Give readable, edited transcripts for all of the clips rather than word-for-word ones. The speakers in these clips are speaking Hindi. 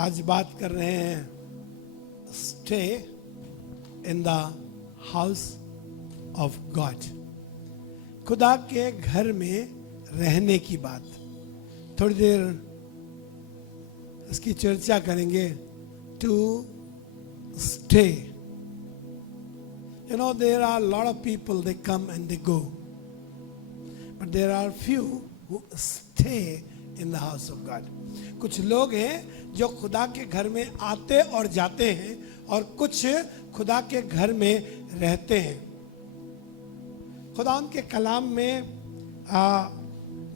आज बात कर रहे हैं stay in the house of God, खुदा के घर में रहने की बात। थोड़ी देर इसकी चर्चा करेंगे। To stay, you know, there are a lot of people, they come and they go, but there are few who stay in the house of God. कुछ लोग हैं जो खुदा के घर में आते और जाते हैं, और कुछ खुदा के घर में रहते हैं। खुदा उनके कलाम में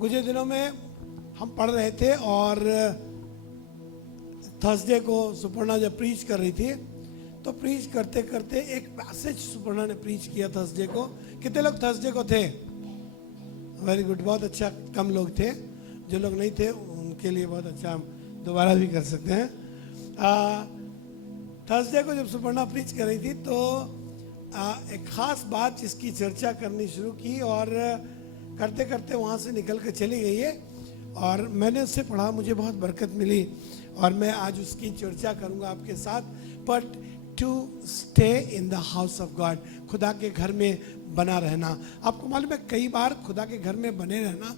गुज़रे दिनों में हम पढ़ रहे थे, और थर्सडे को सुपर्णा जब प्रीच कर रही थी तो प्रीच करते करते एक पैसेज सुपर्णा ने प्रीच किया थर्सडे को। कितने लोग थर्सडे को थे? वेरी गुड, बहुत अच्छा। कम लोग थे, जो लोग नहीं थे उनके लिए बहुत अच्छा, हम दोबारा भी कर सकते हैं। थर्सडे को जब सुपर्णा प्रीच कर रही थी तो एक खास बात जिसकी चर्चा करनी शुरू की, और करते करते वहाँ से निकल कर चली गई है, और मैंने उससे पढ़ा, मुझे बहुत बरकत मिली, और मैं आज उसकी चर्चा करूँगा आपके साथ। But to stay in the house of God, खुदा के घर में बना रहना। आपको मालूम है कई बार खुदा के घर में बने रहना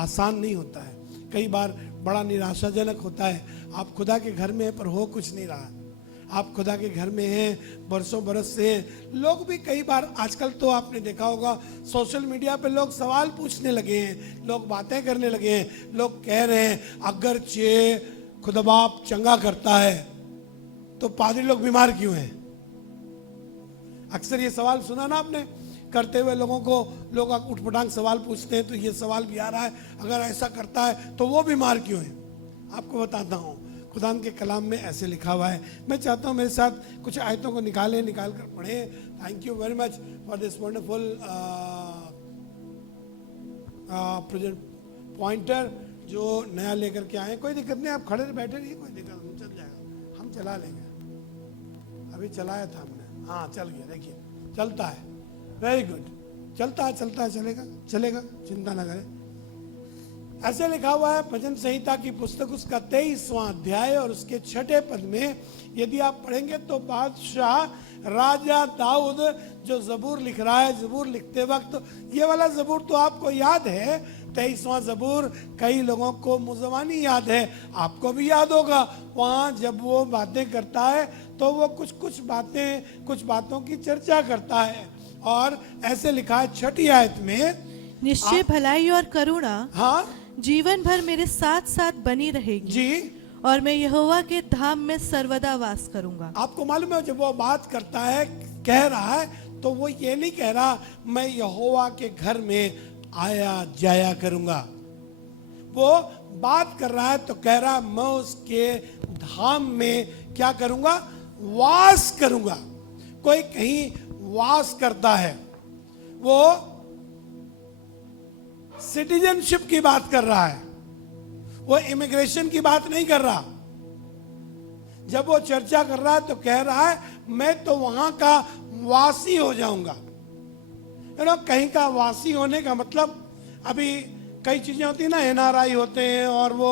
आसान नहीं होता है, कई बार बड़ा निराशाजनक होता है। आप खुदा के घर में हैं पर हो कुछ नहीं रहा। आप खुदा के घर में हैं, बरसों बरस से हैं। लोग भी कई बार, आजकल तो आपने देखा होगा सोशल मीडिया पे लोग सवाल पूछने लगे हैं, लोग बातें करने लगे हैं। लोग कह रहे हैं अगर चे खुदा बाप चंगा करता है तो पादरी लोग बीमार क्यों हैं? अक्सर ये सवाल सुना ना आपने करते हुए लोगों को। लोग उठपटांग सवाल पूछते हैं, तो ये सवाल भी आ रहा है अगर ऐसा करता है तो वो बीमार क्यों है? आपको बताता हूँ, खुदा के कलाम में ऐसे लिखा हुआ है। मैं चाहता हूँ मेरे साथ कुछ आयतों को निकाल कर पढ़ें। Thank you very much for this wonderful present pointer जो नया लेकर के आए। कोई दिक्कत नहीं, आप खड़े बैठे रहिए, कोई दिक्कत नहीं, चल जाएगा, हम चला लेंगे। अभी चलाया था हमने, हाँ चल गया, देखिए चलता है। वेरी गुड, चलता है, चलेगा चलेगा, चिंता ना करें। ऐसे लिखा हुआ है भजन संहिता की पुस्तक उसका 23वां अध्याय और उसके 6ठे पद में, यदि आप पढ़ेंगे तो बादशाह राजा दाऊद जो जबूर लिख रहा है, जबूर लिखते वक्त ये वाला जबूर तो आपको याद है, 23वां जबूर कई लोगों को मुजवानी याद है, आपको भी याद होगा। वहाँ जब वो बातें करता है तो वो कुछ बातों की चर्चा करता है, और ऐसे लिखा है 6ठी आयत में, निश्चय भलाई और करुणा हाँ जीवन भर मेरे साथ साथ बनी रहेगी जी, और मैं यहोवा के धाम में सर्वदा वास करूंगा। आपको मालूम है जब वो बात करता है, कह रहा है, तो वो ये नहीं कह रहा मैं यहोवा के घर में आया जाया करूंगा। वो बात कर रहा है तो कह रहा मैं उसके धाम में क्या करूंगा? वास करूंगा। कोई कहीं वास करता है, वो सिटीजनशिप की बात कर रहा है, वो इमिग्रेशन की बात नहीं कर रहा। जब वो चर्चा कर रहा है तो कह रहा है मैं तो वहां का वासी हो जाऊंगा। कहीं का वासी होने का मतलब, अभी कई चीजें होती है ना, NRI होते हैं और वो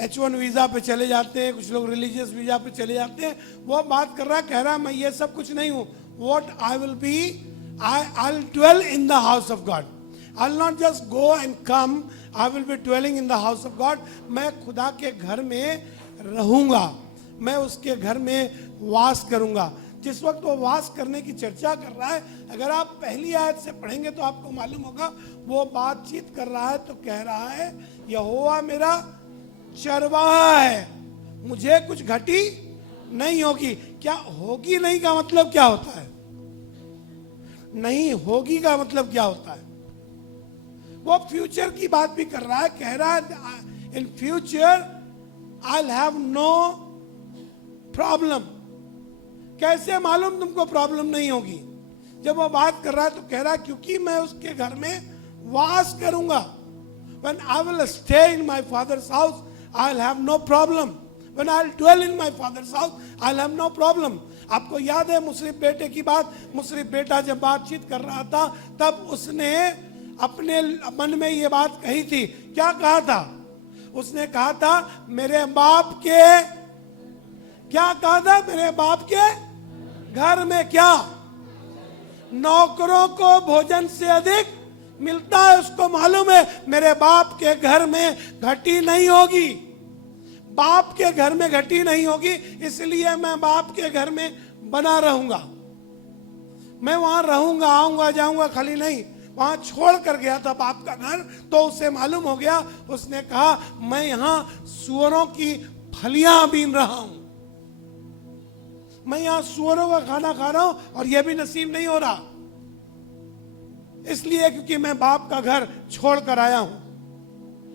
H1 वीजा पे चले जाते हैं, कुछ लोग रिलीजियस वीजा पे चले जाते हैं। वो बात कर रहा है, कह रहा है मैं ये सब कुछ नहीं हूं। What I will be, I'll dwell in the house of God. I'll not just go and come, I will be dwelling in the house of God. मैं खुदा के घर में रहूंगा, मैं उसके घर में वास करूंगा। जिस वक्त वो वास करने की चर्चा कर रहा है, अगर आप पहली आयत से पढ़ेंगे तो आपको मालूम होगा वो बातचीत कर रहा है तो कह रहा है यहोवा मेरा चरवाहा है, मुझे कुछ घटी नहीं होगी। क्या होगी नहीं का मतलब क्या होता है? नहीं होगी का मतलब क्या होता है? वो फ्यूचर की बात भी कर रहा है, कह रहा है in future I have no problem. कैसे मालूम तुमको प्रॉब्लम नहीं होगी? जब वो बात कर रहा है तो कह रहा है क्योंकि मैं उसके घर में वास करूंगा। When I will stay in my father's house, I'll have no problem. When I'll dwell in my father's house, I'll have no problem. आपको याद है मुशर्रिफ बेटे की बात? मुशर्रिफ बेटा जब बातचीत कर रहा था तब उसने अपने मन में ये बात कही थी। क्या कहा था? उसने कहा था मेरे बाप के, क्या कहा था, मेरे बाप के घर में क्या, नौकरों को भोजन से अधिक मिलता है, उसको मालूम है मेरे बाप के घर में घटी नहीं होगी, बाप के घर में घटी नहीं होगी, इसलिए मैं बाप के घर में बना रहूंगा, मैं वहां रहूंगा, आऊंगा जाऊंगा, खाली नहीं, वहां छोड़ कर गया था बाप का घर। तो उसे मालूम हो गया, उसने कहा मैं यहां सुअरों की फलियां बीन रहा हूं, मैं यहां सुअरों का खाना खा रहा हूं और यह भी नसीब नहीं हो रहा, इसलिए क्योंकि मैं बाप का घर छोड़ कर आया हूं।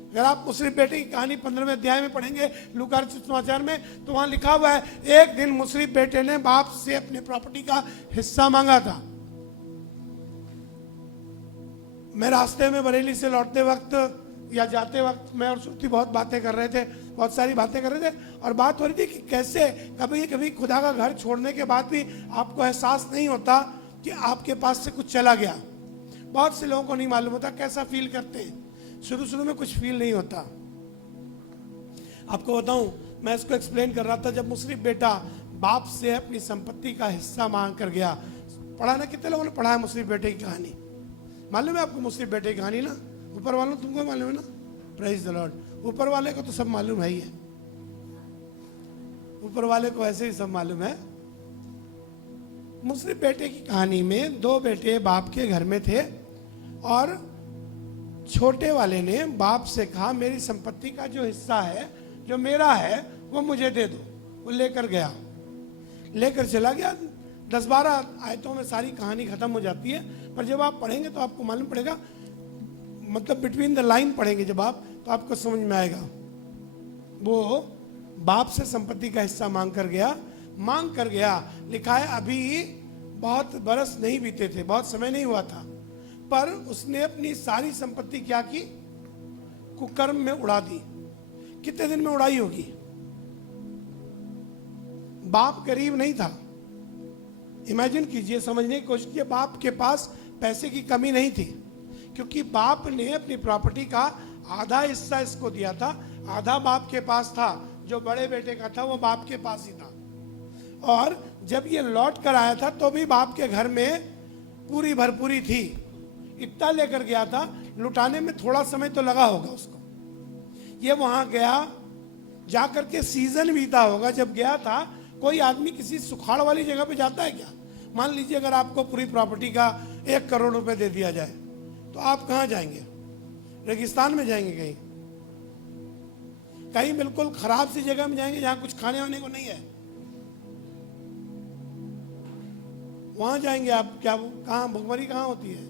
अगर आप मुसरिफ बेटे की कहानी 15वें अध्याय में पढ़ेंगे लूका रचित सुसमाचार में, तो वहां लिखा हुआ है एक दिन मुसरिफ बेटे ने बाप से अपनी प्रॉपर्टी का हिस्सा मांगा था। मैं रास्ते में बरेली से लौटते वक्त या जाते वक्त मैं और श्रुति बहुत बातें कर रहे थे, बहुत सारी बातें कर रहे थे, और बात हो रही थी कि कैसे कभी कभी खुदा का घर छोड़ने के बाद भी आपको एहसास नहीं होता कि आपके पास से कुछ चला गया। बहुत से लोगों को नहीं मालूम होता कैसा फील करते हैं, शुरू शुरू में कुछ फील नहीं होता। आपको बताऊं, मैं इसको एक्सप्लेन कर रहा था, जब मुसरिफ बेटा बाप से अपनी संपत्ति का हिस्सा मांग कर गया, पढ़ा ना, कितने लोगों ने पढ़ा है मुसरिफ बेटे की कहानी, मालूम है आपको मुसरिफ बेटे की कहानी ना, ऊपर वालों तुमको मालूम है ना, प्रेज द लॉर्ड, ऊपर वाले को तो सब मालूम है ही है, ऊपर वाले को ऐसे ही सब मालूम है। मुसरिफ बेटे की कहानी में दो बेटे बाप के घर में थे और छोटे वाले ने बाप से कहा मेरी संपत्ति का जो हिस्सा है, जो मेरा है, वो मुझे दे दो। वो लेकर गया, लेकर चला गया। 10-12 आयतों में सारी कहानी खत्म हो जाती है, पर जब आप पढ़ेंगे तो आपको मालूम पड़ेगा, मतलब बिटवीन द लाइन पढ़ेंगे जब आप, तो आपको समझ में आएगा। वो बाप से संपत्ति का हिस्सा मांग कर गया। लिखा है अभी बहुत बरस नहीं बीते थे, बहुत समय नहीं हुआ था, पर उसने अपनी सारी संपत्ति क्या की, कुकर्म में उड़ा दी। कितने दिन में उड़ाई होगी? बाप गरीब नहीं था, इमेजिन कीजिए, समझने की कोशिश कीजिए, बाप के पास पैसे की कमी नहीं थी, क्योंकि बाप ने अपनी प्रॉपर्टी का आधा हिस्सा इसको दिया था, आधा बाप के पास था, जो बड़े बेटे का था वो बाप के पास ही था। और जब ये लौट कर आया था तो भी बाप के घर में पूरी भरपूरी थी, इतना लेकर गया था, लुटाने में थोड़ा समय तो लगा होगा उसको। ये वहां गया, जाकर के सीजन बीता होगा जब गया था। कोई आदमी किसी सुखाड़ वाली जगह पे जाता है क्या? मान लीजिए अगर आपको पूरी प्रॉपर्टी का 1 करोड़ रुपए दे दिया जाए, तो आप कहाँ जाएंगे? रेगिस्तान में जाएंगे, कहीं बिल्कुल खराब सी जगह में जाएंगे जहां कुछ खाने वाने को नहीं है, वहां जाएंगे आप? क्या कहाँ भुखमरी कहाँ होती है?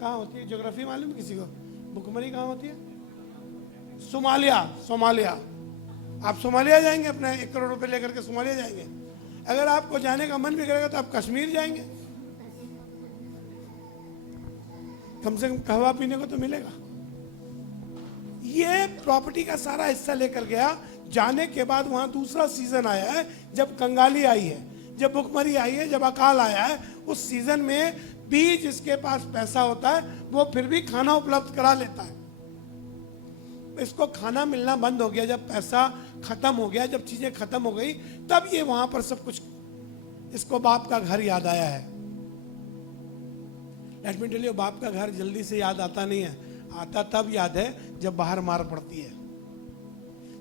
कहाँ होती है? ज्योग्राफी मालूम है किसी को? भुखमरी कहाँ होती है? सोमालिया। आप सोमालिया जाएंगे, अपने 1 करोड़ रुपए लेकर के सोमालिया जाएंगे। अगर आपको जाने का मन भी करेगा तो आप कश्मीर जाएंगे, कम से कम कहवा पीने को तो मिलेगा। ये प्रॉपर्टी का सारा हिस्सा लेकर गया। जाने के बाद वहां दूसरा सीजन आया है, जब कंगाली आई है, जब भुखमरी आई है, जब अकाल आया है। उस सीजन में भी जिसके पास पैसा होता है वो फिर भी खाना उपलब्ध करा लेता है। इसको खाना मिलना बंद हो गया जब पैसा खत्म हो गया, जब चीजें खत्म हो गई, तब ये वहां पर सब कुछ, इसको बाप का घर याद आया है। लेट मी टेल यू, बाप का घर जल्दी से याद आता नहीं है, आता तब याद है जब बाहर मार पड़ती है।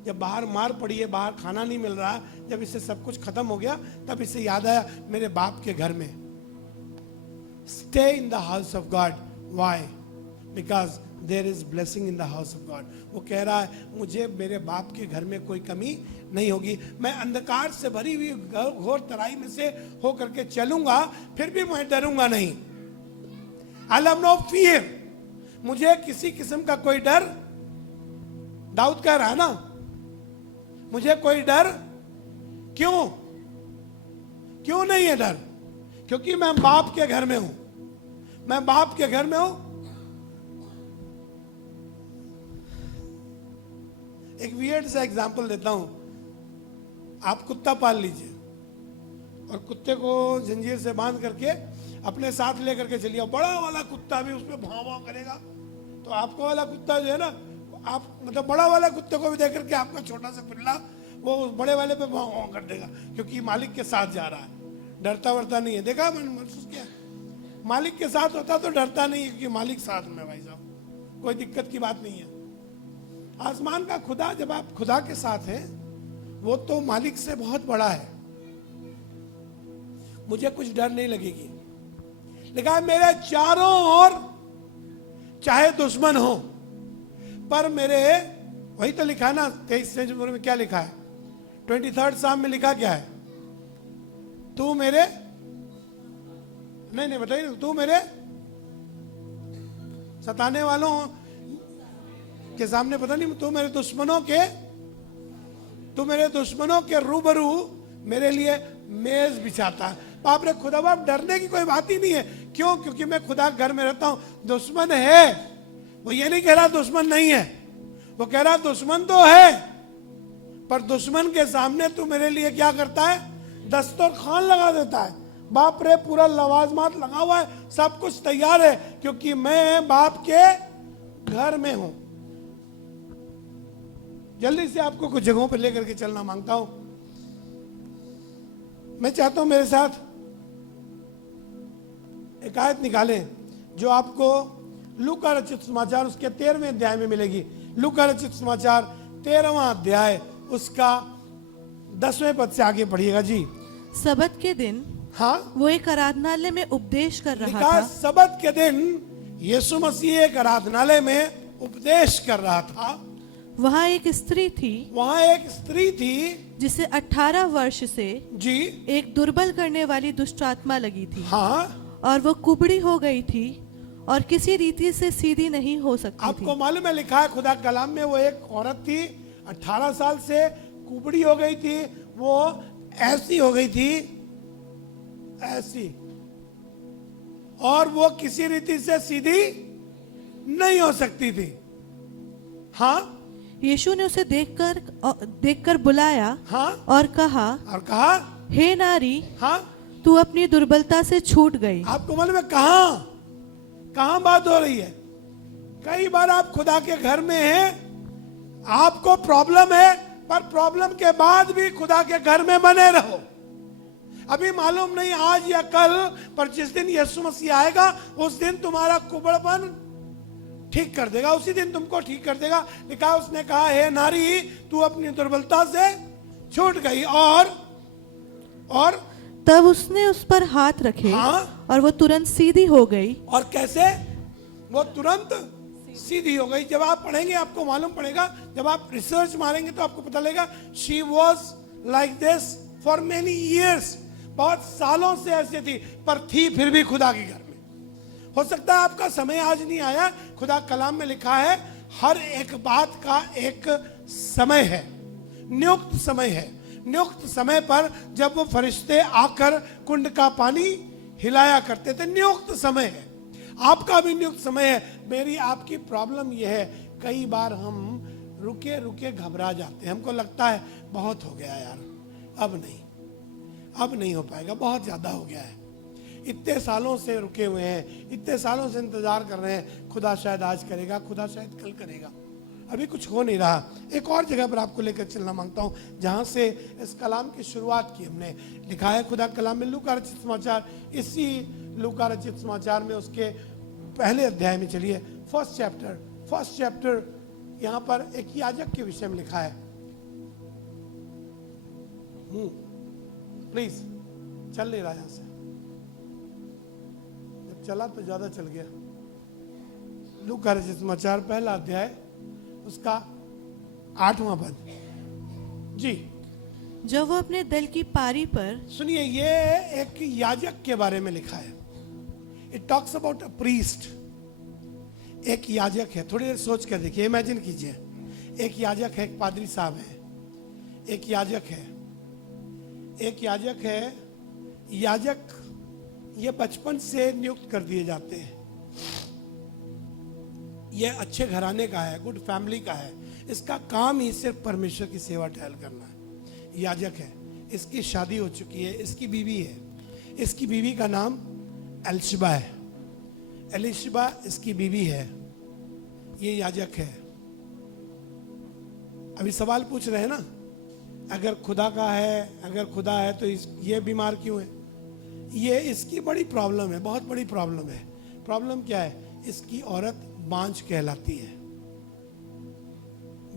जब बाहर मार पड़ी है, बाहर खाना नहीं मिल रहा, जब इससे सब कुछ खत्म हो गया, तब इसे याद आया मेरे बाप के घर में। Stay in the house of God, why? Because there is blessing in the house of God. वो कह रहा है मुझे मेरे बाप के घर में कोई कमी नहीं होगी। मैं अंधकार से भरी हुई घोर तराई में से होकर के चलूंगा, फिर भी मैं डरूंगा नहीं। आई हैव नो फियर, मुझे किसी किस्म का कोई डर, दाऊद कह रहा है ना, मुझे कोई डर क्यों नहीं है डर? क्योंकि मैं बाप के घर में हूं, मैं बाप के घर में हूं। एक वियर्ड सा एग्जांपल देता हूं। आप कुत्ता पाल लीजिए और कुत्ते को जंजीर से बांध करके अपने साथ लेकर के चलिए, बड़ा वाला कुत्ता भी उसमें भाव भाव करेगा, तो आपका वाला कुत्ता जो है ना, आप मतलब बड़ा वाले कुत्ते को भी देख करके आपका छोटा सा पिल्ला वो उस बड़े वाले पे भौं भौं कर देगा, क्योंकि मालिक के साथ जा रहा है, डरता वरता नहीं है। देखा, मैंने महसूस किया, मालिक के साथ होता तो डरता नहीं है, क्योंकि मालिक साथ में भाई साहब, कोई दिक्कत की बात नहीं है। आसमान का खुदा, जब आप खुदा के साथ हैं, वो तो मालिक से बहुत बड़ा है, मुझे कुछ डर नहीं लगेगी। लिखा है मेरे चारों ओर चाहे दुश्मन हो, पर मेरे, वही तो लिखा है ना 23 में, क्या लिखा है 23rd साम में लिखा क्या है, तू मेरे, नहीं बताइए, तू मेरे सताने वालों के सामने, पता नहीं, तू मेरे दुश्मनों के रूबरू मेरे लिए मेज बिछाता है। बाप रे, खुदा बाप, डरने की कोई बात ही नहीं है। क्यों? क्योंकि मैं खुदा घर में रहता हूं। दुश्मन है, वो ये नहीं कह रहा दुश्मन नहीं है, वो कह रहा दुश्मन तो है, पर दुश्मन के सामने तू मेरे लिए क्या करता है, दस्तरखान लगा देता है। बाप रे, पूरा लवाजमात लगा हुआ है, सब कुछ तैयार है, क्योंकि मैं बाप के घर में हूं। जल्दी से आपको कुछ जगहों पर लेकर के चलना मांगता हूं। मैं चाहता हूं मेरे साथ एक आयत निकालें जो आपको लूका रचित समाचार उसके 13वें अध्याय में मिलेगी। लूका रचित समाचार 13वां अध्याय उसका 10वें पद से आगे पढ़िएगा जी। सबत के दिन हाँ, वो एक आराधनालय में उपदेश कर रहा लिखा, था। सबत के दिन यीशु मसीह एक आराधनालय में उपदेश कर रहा था। वहाँ एक स्त्री थी, वहां एक स्त्री थी जिसे 18 वर्ष से जी, एक दुर्बल करने वाली दुष्ट आत्मा लगी थी, हाँ, और वो कुबड़ी हो गई थी और किसी रीति से सीधी नहीं हो सकती आपको थी। मालूम है, लिखा है खुदा कलाम में, वो एक औरत थी, 18 साल से कुबड़ी हो गई थी, वो ऐसी हो गई थी, ऐसी, और वो किसी रीति से सीधी नहीं हो सकती थी। हाँ, यीशु ने उसे देखकर बुलाया हाँ, और कहा, हे नारी, हाँ, तू अपनी दुर्बलता से छूट गई। आपको मालूम है कहां बात हो रही है? कई बार आप खुदा के घर में हैं, आपको प्रॉब्लम है, पर प्रॉब्लम के बाद भी खुदा के घर में बने रहो। अभी मालूम नहीं आज या कल, पर जिस दिन यीशु मसीह आएगा उस दिन तुम्हारा कुबड़पन ठीक कर देगा, उसी दिन तुमको ठीक कर देगा। लिखा, उसने कहा, हे नारी, तू अपनी दुर्बलता से छूट गई। और तब उसने उस पर हाथ रखे, हाँ, और वो तुरंत सीधी हो गई। और कैसे? वो तुरंत सीधी हो गई। जब आप पढ़ेंगे आपको मालूम पड़ेगा, जब आप रिसर्च मारेंगे तो आपको पता लगेगा, she was like this for many years, बहुत सालों से ऐसे थी, पर थी फिर भी खुदा के घर में। हो सकता है आपका समय आज नहीं आया, खुदा कलाम में लिखा है हर एक बात का एक समय है, नियुक्त समय है। नियुक्त समय पर जब वो फरिश्ते आकर कुंड का पानी हिलाया करते थे, नियुक्त समय है। आपका भी नियुक्त समय है। मेरी आपकी प्रॉब्लम यह है, कई बार हम रुके रुके घबरा जाते हैं, हमको लगता है बहुत हो गया यार, अब नहीं हो पाएगा, बहुत ज्यादा हो गया है, इतने सालों से रुके हुए हैं, इतने सालों से इंतजार कर रहे हैं, खुदा शायद आज करेगा, खुदा शायद कल करेगा, अभी कुछ हो नहीं रहा। एक और जगह पर आपको लेकर चलना मांगता हूं जहां से इस कलाम की शुरुआत की हमने। लिखा है खुदा कलाम में, लूका रचित समाचार, इसी लूका रचित समाचार में उसके पहले अध्याय में चलिए, फर्स्ट चैप्टर यहां पर एक याजक के विषय में लिखा है। प्लीज, चल नहीं रहा यहां से, जब चला तो ज्यादा चल गया। लूका रचित समाचार पहला अध्याय उसका 8वां पद जी। जब वो अपने दल की पारी पर, सुनिए, ये एक याजक के बारे में लिखा है। It talks about a priest. एक याजक है, थोड़ी देर सोच कर देखिए, इमेजिन कीजिए, एक याजक है, एक पादरी साहब है, एक याजक है, याजक ये बचपन से नियुक्त कर दिए जाते हैं। ये अच्छे घराने का है, गुड फैमिली का है, इसका काम ही सिर्फ परमेश्वर की सेवा टहल करना है। याजक है, इसकी शादी हो चुकी है, इसकी बीवी है, इसकी बीवी का नाम एलिशबा है, एलिशबा इसकी बीवी है, ये याजक है। अभी सवाल पूछ रहे हैं ना, अगर खुदा का है, अगर खुदा है तो ये बीमार क्यों है? ये इसकी बड़ी प्रॉब्लम है, बहुत बड़ी प्रॉब्लम है। प्रॉब्लम क्या है? इसकी औरत बांझ कहलाती है।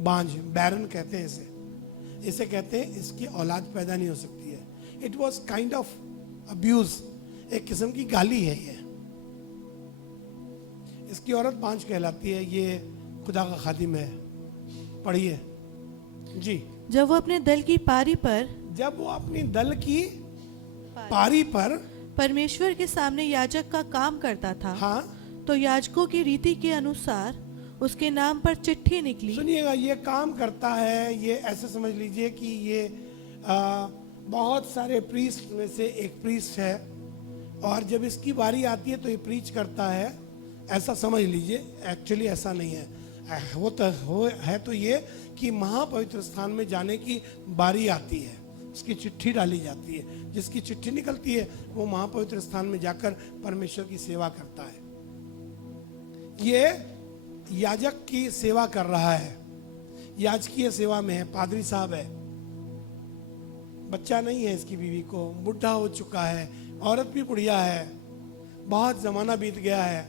बांझ, बैरन कहते हैं इसे कहते हैं इसकी औलाद पैदा नहीं हो सकती है। It was kind of abuse, एक किस्म की गाली है ये। इसकी औरत बांझ कहलाती है, ये खुदा का खादिम है। पढ़िए जी। जब वो अपने दल की पारी पर जब वो अपनी दल की पारी पर परमेश्वर के सामने याजक का काम करता था, हाँ, तो याजकों की रीति के अनुसार उसके नाम पर चिट्ठी निकली। सुनिएगा, ये काम करता है, ये ऐसे समझ लीजिए कि ये बहुत सारे प्रीस्ट में से एक प्रीस्ट है, और जब इसकी बारी आती है तो ये प्रीच करता है, ऐसा समझ लीजिए। एक्चुअली ऐसा नहीं है, है तो ये कि महापवित्र स्थान में जाने की बारी आती है, उसकी चिट्ठी डाली जाती है, जिसकी चिट्ठी निकलती है वो महापवित्र स्थान में जाकर परमेश्वर की सेवा करता है। ये याजक की सेवा कर रहा है, याजकीय सेवा में है, पादरी साहब है। बच्चा नहीं है इसकी बीवी को, बुढ़ा हो चुका है, औरत भी बुढ़िया है, बहुत जमाना बीत गया है,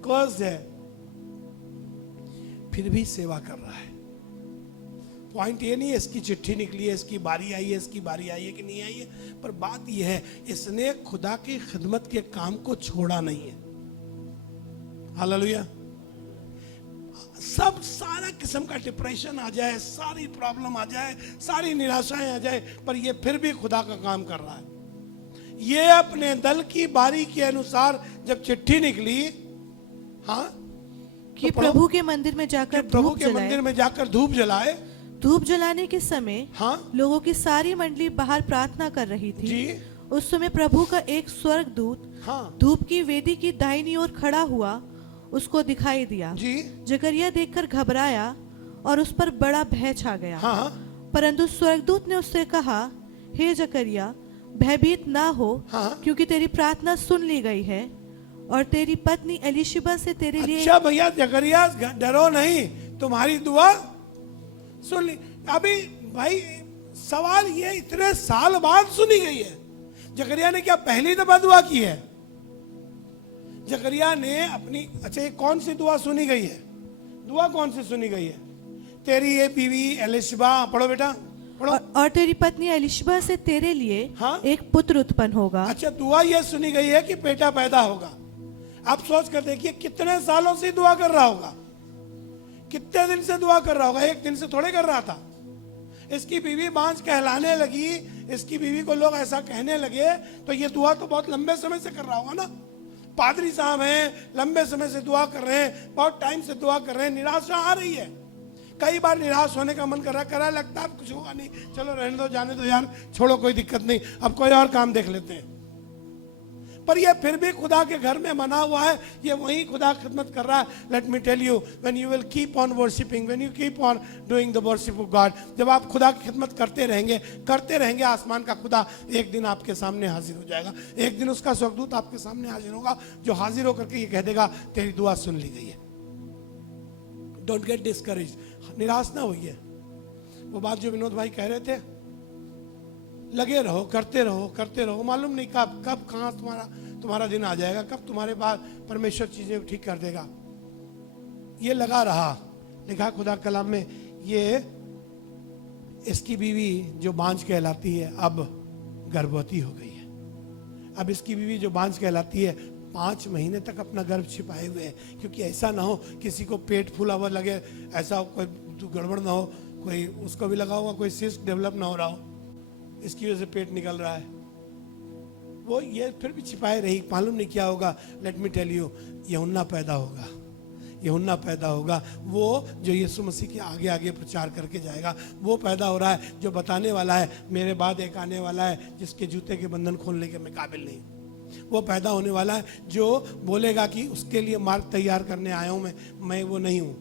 कर्ज है, फिर भी सेवा कर रहा है। पॉइंट ये नहीं है इसकी चिट्ठी निकली है, इसकी बारी आई है, इसकी बारी आई है कि नहीं आई है, पर बात यह है इसने खुदा की खिदमत के काम को छोड़ा नहीं है। हालेलुया। सब सारा किस्म का डिप्रेशन आ जाए, सारी प्रॉब्लम आ जाए, सारी निराशाएं आ जाए, पर ये फिर भी खुदा का काम कर रहा है। ये अपने दल की बारी के अनुसार जब चिट्ठी निकली, हाँ, कि प्रभु के मंदिर में जाकर प्रभु धूप के मंदिर में जाकर धूप जलाए। धूप जलाने के समय हाँ, लोगों की सारी मंडली बाहर प्रार्थना कर रही थी जी। उस समय प्रभु का एक स्वर्गदूत हाँ धूप की वेदी की दाहिनी ओर खड़ा हुआ उसको दिखाई दिया। जी। जकरिया देखकर घबराया और उस पर बड़ा भय छा गया। हाँ परंतु स्वर्गदूत ने उससे कहा, हे जकरिया, भयभीत ना हो, हाँ। क्योंकि तेरी प्रार्थना सुन ली गई है और तेरी पत्नी एलिशिबा से तेरे लिए। अच्छा भैया, जकरिया डरो नहीं, तुम्हारी दुआ सुन ली। अभी भाई सवाल ये, इतने साल बाद सुनी गई है। जकरिया ने क्या पहली दफा दुआ की है? जकरिया ने अपनी, अच्छा ये कौन सी दुआ सुनी गई है? दुआ कौन सी सुनी गई है? तेरी ये बीवी एलिशिबा, पढ़ो बेटा पढ़ो। और तेरी पत्नी एलिशिबा से तेरे लिए हाँ? एक पुत्र उत्पन्न होगा। अच्छा, दुआ ये सुनी गई है कि बेटा पैदा होगा। आप सोच कर देखिए कितने सालों से दुआ कर रहा होगा, कितने दिन से दुआ कर रहा होगा, एक दिन से थोड़े कर रहा था। इसकी बीवी बांझ कहलाने लगी, इसकी बीवी को लोग ऐसा कहने लगे, तो ये दुआ तो बहुत लंबे समय से कर रहा होगा ना। पादरी साहब हैं, लंबे समय से दुआ कर रहे हैं, बहुत टाइम से दुआ कर रहे हैं, निराशा आ रही है। कई बार निराश होने का मन कर रहा है, लगता है कुछ होगा नहीं, चलो रहने दो, जाने दो यार, छोड़ो, कोई दिक्कत नहीं, अब कोई और काम देख लेते हैं। पर ये फिर भी खुदा के घर में मना हुआ है, ये वही खुदा खिदमत कर रहा है। Let me tell you, when you will keep on worshipping, when you keep on doing the worship of God, जब आप खुदा की खिदमत करते रहेंगे, आसमान का खुदा एक दिन आपके सामने हाजिर हो जाएगा। एक दिन उसका स्वर्गदूत आपके सामने हाजिर होगा, जो हाजिर होकर के ये कह देगा, तेरी दुआ सुन ली गई है। डोंट गेट डिस्करेज, निराश ना होइए। वो बात जो विनोद भाई कह रहे थे, लगे रहो, करते रहो, मालूम नहीं कब कहाँ तुम्हारा दिन आ जाएगा, कब तुम्हारे पास परमेश्वर चीजें ठीक कर देगा। ये लगा रहा, लिखा खुदा कलाम में, ये इसकी बीवी जो बांझ कहलाती है अब गर्भवती हो गई है। अब इसकी बीवी जो बांझ कहलाती है 5 महीने तक अपना गर्भ छिपाए हुए है, क्योंकि ऐसा ना हो किसी को पेट फूला हुआ लगे, ऐसा कोई गड़बड़ ना हो, कोई उसको भी लगा हुआ, कोई सिस्ट डेवलप ना हो रहा हो, इसकी वजह से पेट निकल रहा है, वो ये फिर भी छिपाए रही। मालूम नहीं क्या होगा। लेट मी टेल यू, यूहन्ना पैदा होगा, वो जो यीशु मसीह के आगे आगे प्रचार करके जाएगा, वो पैदा हो रहा है, जो बताने वाला है मेरे बाद एक आने वाला है जिसके जूते के बंधन खोलने के मैं काबिल नहीं। वो पैदा होने वाला है जो बोलेगा कि उसके लिए मार्ग तैयार करने आया हूं मैं वो नहीं हूं।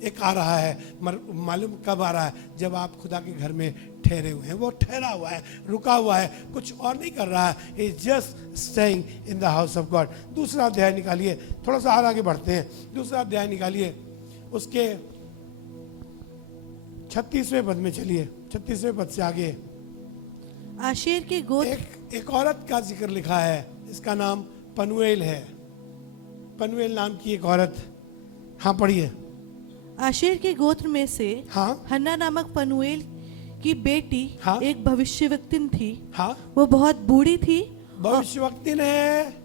एक आ रहा है, मालूम कब आ रहा है? जब आप खुदा के घर में ठहरे हुए हैं। वो ठहरा हुआ है, रुका हुआ है, कुछ और नहीं कर रहा है, he is just staying in the house of God. दूसरा अध्याय निकालिए, थोड़ा सा और आगे बढ़ते हैं। दूसरा अध्याय निकालिए, उसके 36वें पद में चलिए, 36वें पद से आगे आशेर के गोत्र एक औरत का जिक्र लिखा है, इसका नाम पनुएल है। पनुएल नाम की एक औरत। हाँ पढ़िए। आशेर के गोत्र में से हाँ हन्ना नामक पनुएल की बेटी हाँ। एक भविष्यवक्तिन थी। हाँ वो बहुत बूढ़ी थी भविष्यवक्तिन है,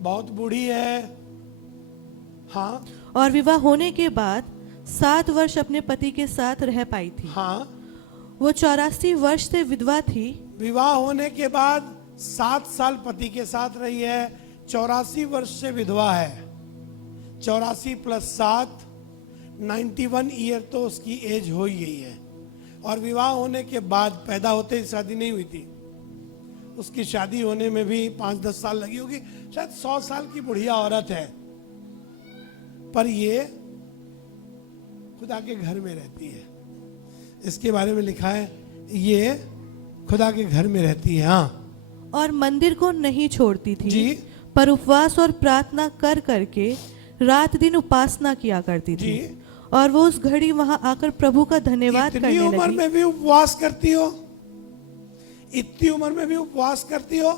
बहुत बूढ़ी है। हाँ और विवाह होने के बाद 7 वर्ष अपने पति के साथ रह पाई थी। हाँ वो 84 वर्ष से विधवा थी। विवाह होने के बाद 7 साल पति के साथ रही है, 84 वर्ष से विधवा है। 84 प्लस 7 91 ईयर तो उसकी एज हो ही गई है। और विवाह होने के बाद, पैदा होते ही शादी नहीं हुई थी, उसकी शादी होने में भी 5-10 साल लगी होगी, शायद 100 साल की बुढ़िया औरत है। पर ये खुदा के घर में रहती है। इसके बारे में लिखा है ये खुदा के घर में रहती है। हाँ और मंदिर को नहीं छोड़ती थी जी। पर उपवास और प्रार्थना कर करके रात दिन उपासना किया करती थी। जी। और वो उस घड़ी वहां आकर प्रभु का धन्यवाद इतनी करने उम्र लगी। में भी उपवास करती हो, इतनी उम्र में भी उपवास करती हो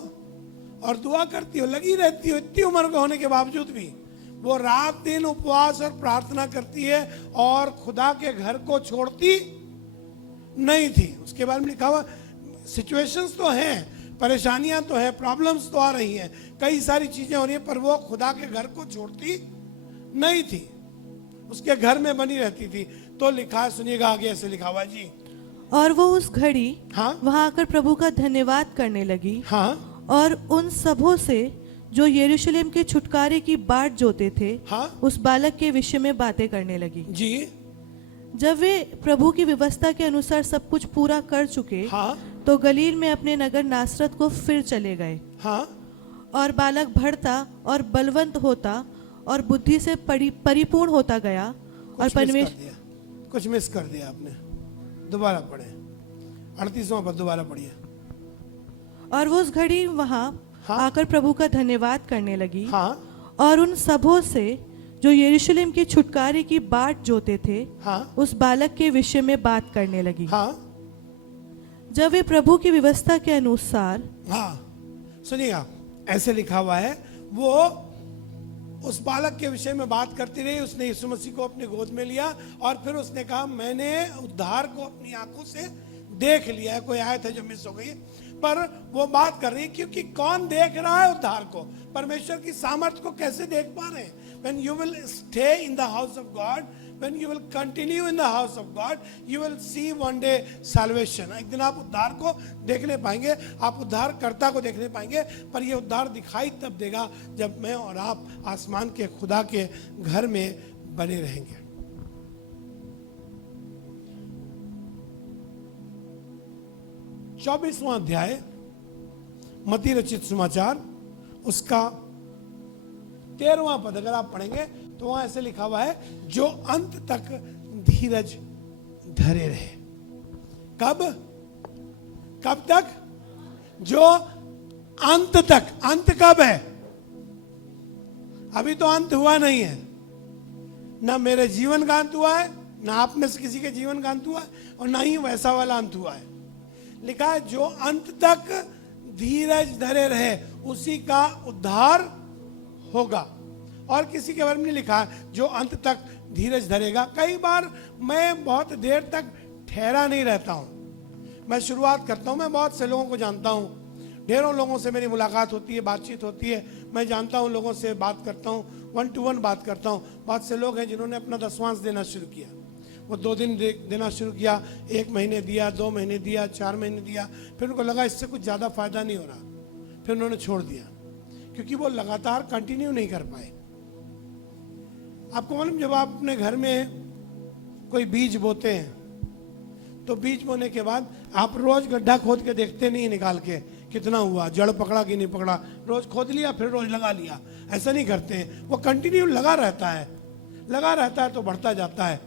और दुआ करती हो, लगी रहती हो। इतनी उम्र के होने के बावजूद भी वो रात दिन उपवास और प्रार्थना करती है और खुदा के घर को छोड़ती नहीं थी। उसके बारे में लिखा हुआ सिचुएशंस तो हैं, परेशानियां तो हैं, प्रॉब्लम्स तो आ रही हैं, कई सारी चीजें हो रही हैं, पर वो खुदा के घर को छोड़ती नहीं थी, उसके घर में बनी रहती थी। तो लिखा है, सुनिएगा आगे ऐसे लिखा हुआ जी। और वो उस घड़ी हाँ वहां आकर प्रभु का धन्यवाद करने लगी। हाँ और उन सबों से जो यरूशलेम के छुटकारे की बाट जोते थे हाँ उस बालक के विषय में बातें करने लगी। जी। जब वे प्रभु की व्यवस्था के अनुसार सब कुछ पूरा कर चुके हाँ तो गलील में अपने नगर नासरत को फिर चले गए। हाँ और बालक बढ़ता और बलवंत होता और बुद्धि से परिपूर्ण होता गया। और परमेश्वर कुछ मिस कर दिया आपने, दोबारा पढ़े। 38वां पद दोबारा पढ़िए। और वो उस घड़ी वहां हाँ। आकर प्रभु का धन्यवाद करने लगी। हाँ और उन सबों से जो यरूशलेम के छुटकारे की बाट जोते थे हाँ उस बालक के विषय में बात करने लगी। हाँ जब वे प्रभु की व्यवस्था के अनुसार, हाँ सुनिएगा ऐसे लिखा हुआ है, वो उस बालक के विषय में बात करती रही। उसने यीशु मसीह को अपने गोद में लिया और फिर उसने कहा मैंने उद्धार को अपनी आंखों से देख लिया है। कोई आयत है जो मिस हो गई है, पर वो बात कर रही है क्योंकि कौन देख रहा है उद्धार को, परमेश्वर की सामर्थ्य को कैसे देख पा रहे हैं। When you will stay in the house of God, when you will continue in the house of God, you will see one day salvation. एक दिन आप उद्धार को देखने पाएंगे, आप उद्धारकर्ता को देखने पाएंगे। पर ये उद्धार दिखाई तब देगा जब मैं और आप आसमान के खुदा के घर में बने रहेंगे। चौबीसवां अध्याय मत्ती रचित समाचार, उसका 13वां पद अगर आप पढ़ेंगे तो वहां ऐसे लिखा हुआ है, जो अंत तक धीरज धरे रहे। कब कब तक? जो अंत तक। अंत कब है? अभी तो अंत हुआ नहीं है, ना मेरे जीवन का अंत हुआ है, ना आप में से किसी के जीवन का अंत हुआ है, और ना ही वैसा वाला अंत हुआ है। लिखा है जो अंत तक धीरज धरे रहे उसी का उद्धार होगा। और किसी के बारे में नहीं लिखा है जो अंत तक धीरज धरेगा। कई बार मैं बहुत देर तक ठहरा नहीं रहता हूं। मैं शुरुआत करता हूं, मैं बहुत से लोगों को जानता हूं, ढेरों लोगों से मेरी मुलाकात होती है, बातचीत होती है, मैं जानता हूं, लोगों से बात करता हूं, 1 to 1 बात करता हूं। बहुत से लोग हैं जिन्होंने अपना दशवांश देना शुरू किया। वो 2 दिन देना शुरू किया, 1 महीने दिया, 2 महीने दिया, 4 महीने दिया, फिर उनको लगा इससे कुछ ज़्यादा फायदा नहीं हो रहा, फिर उन्होंने छोड़ दिया, क्योंकि वो लगातार कंटिन्यू नहीं कर पाए। आपको मालूम, जब आप अपने घर में कोई बीज बोते हैं तो बीज बोने के बाद आप रोज गड्ढा खोद के देखते नहीं, निकाल के कितना हुआ, जड़ पकड़ा कि नहीं पकड़ा, रोज खोद लिया फिर रोज लगा लिया, ऐसा नहीं करते हैं। वो कंटिन्यू लगा रहता है, लगा रहता है तो बढ़ता जाता है।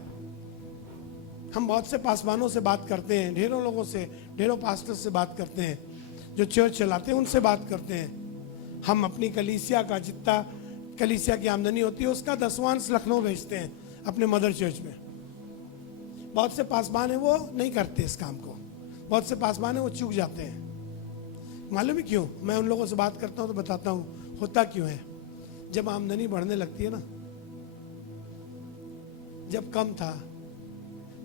हम बहुत से पासवानों से बात करते हैं, ढेरों लोगों से, ढेरों पास्टर से बात करते हैं, जो चर्च चलाते हैं उनसे बात करते हैं। हम अपनी कलीसिया का जितना कलीसिया की आमदनी होती है उसका दशवांश लखनऊ भेजते हैं अपने मदर चर्च में। बहुत से पासवान है वो नहीं करते इस काम को, बहुत से पासवान है वो चूक जाते हैं। मालूम है क्यों? मैं उन लोगों से बात करता हूं तो बताता हूं होता क्यों है। जब आमदनी बढ़ने लगती है ना, जब कम था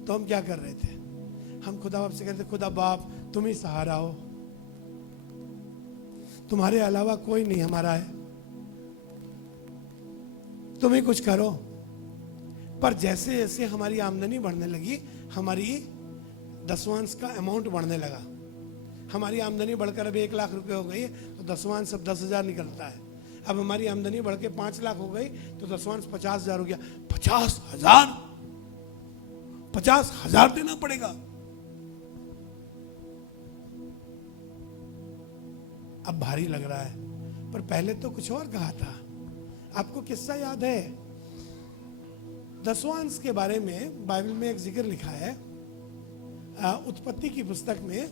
तो हम क्या कर रहे थे? हम खुदा बाप से कहते, खुदा बाप तुम ही सहारा हो, तुम्हारे अलावा कोई नहीं हमारा है, तुम ही कुछ करो। पर जैसे जैसे हमारी आमदनी बढ़ने लगी, हमारी दसवांश का अमाउंट बढ़ने लगा। हमारी आमदनी बढ़कर अब 1 लाख रुपए हो गई तो दसवांश अब 10,000 निकलता है। अब हमारी आमदनी बढ़ के 5 लाख हो गई तो दसवांश 50,000 हो गया। 50,000 50,000 देना पड़ेगा। अब भारी लग रहा है, पर पहले तो कुछ और कहा था। आपको किस्सा याद है? दसवांश के बारे में बाइबल में एक जिक्र लिखा है, उत्पत्ति की पुस्तक में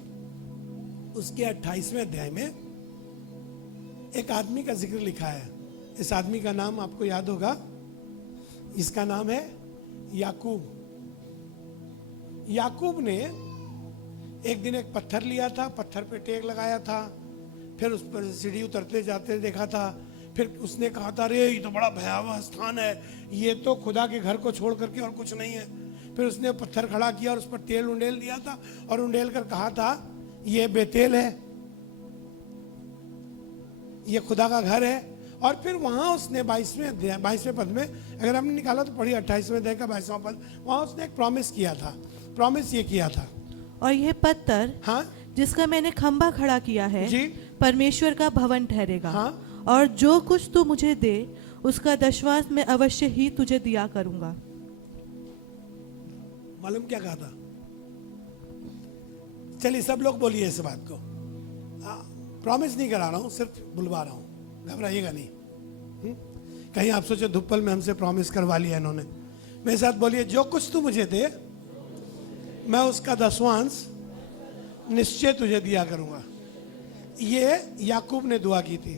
उसके 28वें अध्याय में एक आदमी का जिक्र लिखा है। इस आदमी का नाम आपको याद होगा, इसका नाम है याकूब। याकूब ने एक दिन एक पत्थर लिया था, पत्थर पे टेक लगाया था, फिर उस पर सीढ़ी उतरते जाते देखा था। फिर उसने कहा था, अरे ये तो बड़ा भयावह स्थान है, ये तो खुदा के घर को छोड़ करके और कुछ नहीं है। फिर उसने पत्थर खड़ा किया और उस पर तेल उंडेल दिया था और उंडेल कर कहा था, ये बेतेल है, ये खुदा का घर है। और फिर वहां उसने 22वें पद में, अगर हमने निकाला तो पढ़िए 28वें अध्याय का 22वां पद, वहां उसने एक प्रॉमिस किया था। प्रॉमिस ये किया था, और यह पत्थर हाँ जिसका मैंने खंभा खड़ा किया है जी, परमेश्वर का भवन ठहरेगा। हाँ, और जो कुछ तू मुझे दे उसका दशवांश मैं अवश्य ही तुझे दिया करूंगा। मालूम क्या कहा था? चलिए सब लोग बोलिए इस बात को। प्रॉमिस नहीं करा रहा हूं, सिर्फ बुलवा रहा हूं, घबराइएगा नहीं। कहीं आप सोचे धुप्पल में हमसे प्रॉमिस करवा लिया इन्होंने। मेरे साथ बोलिए, जो कुछ तू मुझे दे मैं उसका दसवांश निश्चय तुझे दिया करूंगा। ये याकूब ने दुआ की थी।